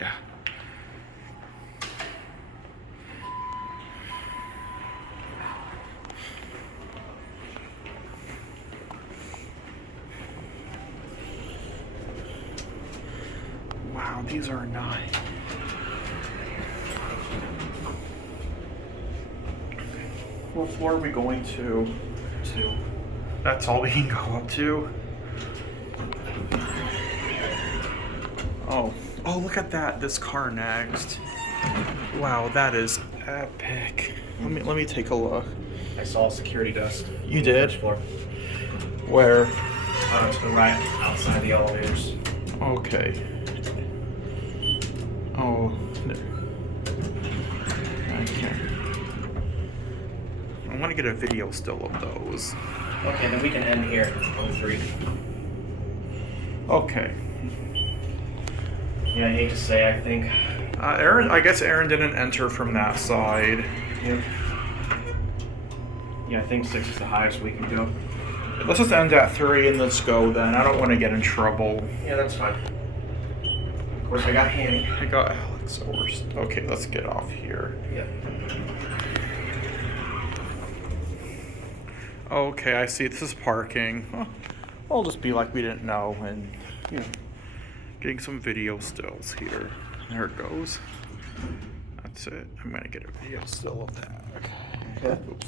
Yeah. Wow, these are nice. What floor are we going to? 2. That's all we can go up to? Oh, look at that, this car next. Wow, that is epic. Let me take a look. I saw a security desk. You on the did? first floor. Where? To the right, outside the elevators. Okay. Oh, there. Okay. I want to get a video still of those. Okay, then we can end here on 3. Okay. Yeah, I hate to say, I think. I guess Aaron didn't enter from that side. Yep. Yeah, I think 6 is the highest we can go. Let's just end at 3 and let's go then. I don't want to get in trouble. Yeah, that's fine. Of course, I got Hanny. I got Alex Orst. Okay, let's get off here. Yep. Okay, I see. This is parking. Well, I'll just be like we didn't know and, you know, getting some video stills here. There it goes. That's it. I'm going to get a video still of that. Okay. Oops.